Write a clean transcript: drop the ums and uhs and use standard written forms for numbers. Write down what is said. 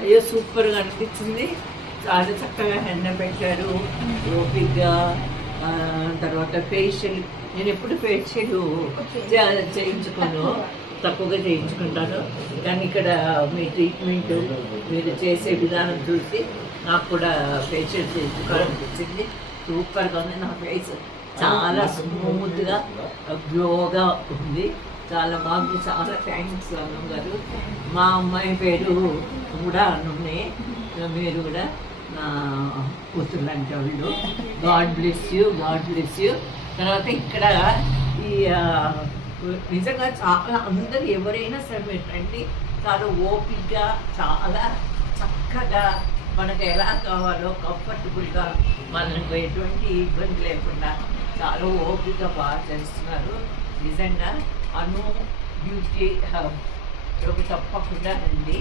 అయ్యో సూపర్గా అనిపించింది. చాలా చక్కగా హెన్న పెట్టారు ఓపిక్గా. తర్వాత ఫేషియల్, నేను ఎప్పుడు ఫేషియల్ చేయించుకోను, తక్కువగా చేయించుకుంటాను. కానీ ఇక్కడ మీ ట్రీట్మెంట్, మీరు చేసే విధానం చూసి నాకు కూడా ఫేషియల్ చేయించుకోవాలనిపించింది. సూపర్గా ఉంది. నా ఫేస్ చాలా స్మూత్గా గ్లోగా ఉంది. చాలా బాగుంది. చాలా థ్యాంక్స్ అన్నం గారు. మా అమ్మాయి పేరు కూడా అనునే. మీరు కూడా నా కూతురు లాంటి వాళ్ళు. God bless you, God bless you. తర్వాత ఇక్కడ ఈ నిజంగా చాలా అందరు ఎవరైనా సరే మీరు రండి. చాలా ఓపిక్గా, చాలా చక్కగా, మనకు ఎలా కావాలో కంఫర్టబుల్గా, మనకు ఎటువంటి ఇబ్బంది లేకుండా చాలా ఓపికగా బాగా చేస్తున్నారు. నిజంగా అను బ్యూటీ హబ్ తప్పకుండా రండి.